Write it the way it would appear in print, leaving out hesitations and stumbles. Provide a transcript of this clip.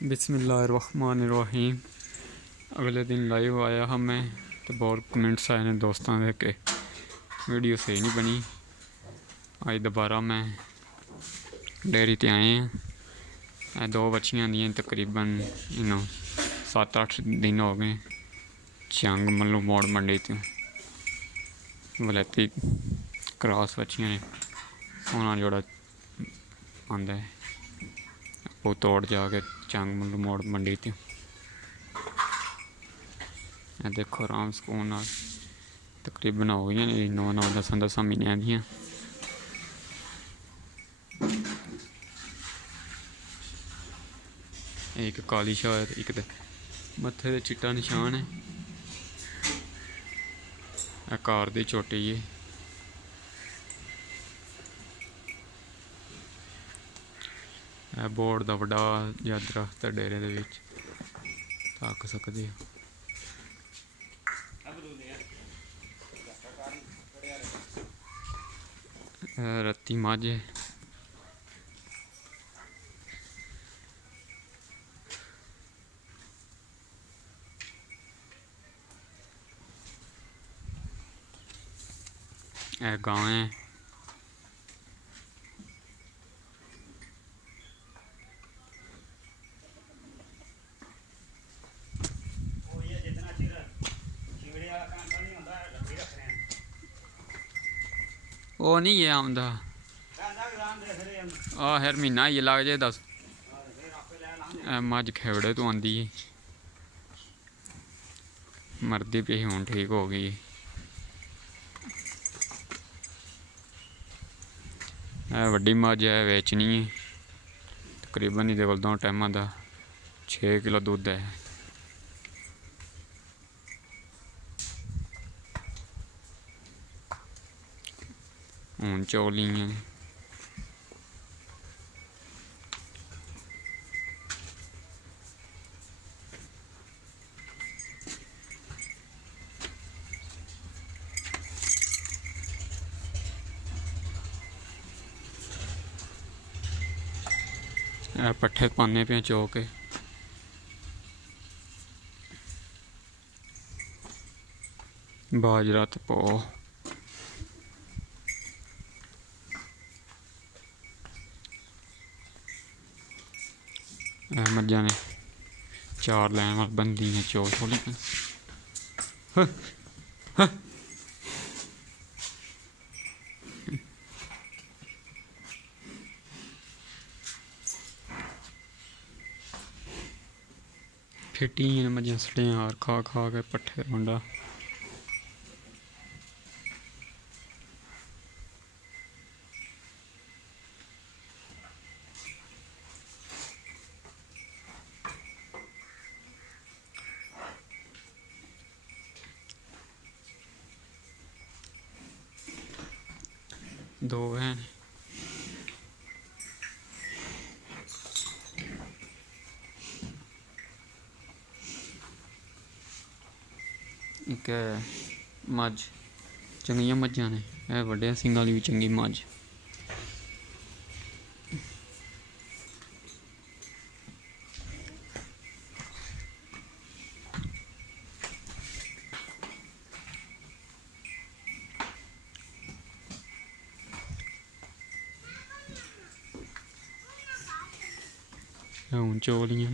बिस्मिल्लाहिर्रहमानिर्रहीम। अगले दिन लाइव आया हाँ मैं, तो बहुत कमेंट्स आए ने दोस्तों के कि वीडियो सही नहीं बनी। आज दोबारा मैं डेयरी ते आए हैं। दो बच्चियां दियां तकरीबन 7-8 दिन हो गए चंग मल्लू मोड़ मंडी तो वलैती क्रॉस बच्चियां ने सोना जोड़ा आंदा है वो तोड़ जाके चंग मल्लू मोड़ मंडी तो देखो आराम सुकून तकरीबन हो गई 9-10 महीनों दियाँ। एक काली शायद एक मत्थे ते चिट्टा निशान है। कार दी चोटी है। बोर्ड का बड़ा जिहा दरख्त है डेरे दे विच तक सकते हो। रत्ती मझ है। गांव है। वो नहीं है आंदा हर महीना ये लग जाए 10 मझ खेवड़े तो आंदी है मरदी पी हूँ ठीक हो गई। वड्डी मझ है बेचनी है तकरीबन ये दो टाइम का 6 किलो दुध है। हूँ चौलियाँ पट्ठे पाने पे चो के बाजरा तो पो मझा ने 4 लैन वाल बंदी ने चो थोड़ी फिटी मझा सड़ियां हार खा खा के पट्ठे मुंडा। दो हैं एक मझ चंगियां मझां ने वड्डे सिंगां वाली भी चंगी मझ। हूँ चोलियां